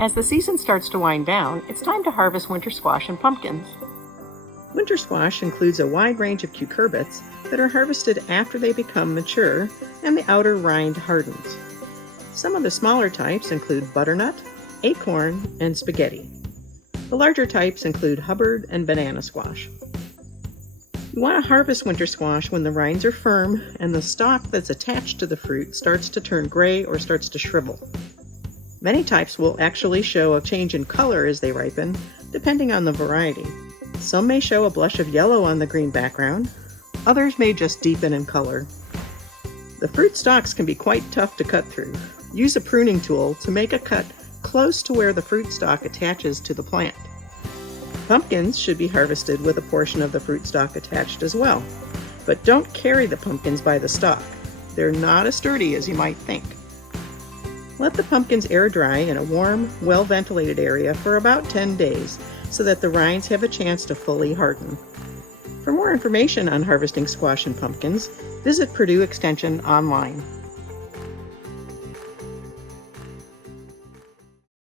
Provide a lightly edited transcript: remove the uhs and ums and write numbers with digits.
As the season starts to wind down, it's time to harvest winter squash and pumpkins. Winter squash includes a wide range of cucurbits that are harvested after they become mature and the outer rind hardens. Some of the smaller types include butternut, acorn, and spaghetti. The larger types include Hubbard and banana squash. You want to harvest winter squash when the rinds are firm and the stalk that's attached to the fruit starts to turn gray or starts to shrivel. Many types will actually show a change in color as they ripen, depending on the variety. Some may show a blush of yellow on the green background, others may just deepen in color. The fruit stalks can be quite tough to cut through. Use a pruning tool to make a cut close to where the fruit stalk attaches to the plant. Pumpkins should be harvested with a portion of the fruit stalk attached as well, but don't carry the pumpkins by the stalk. They're not as sturdy as you might think. Let the pumpkins air dry in a warm, well-ventilated area for about 10 days so that the rinds have a chance to fully harden. For more information on harvesting squash and pumpkins, visit Purdue Extension online.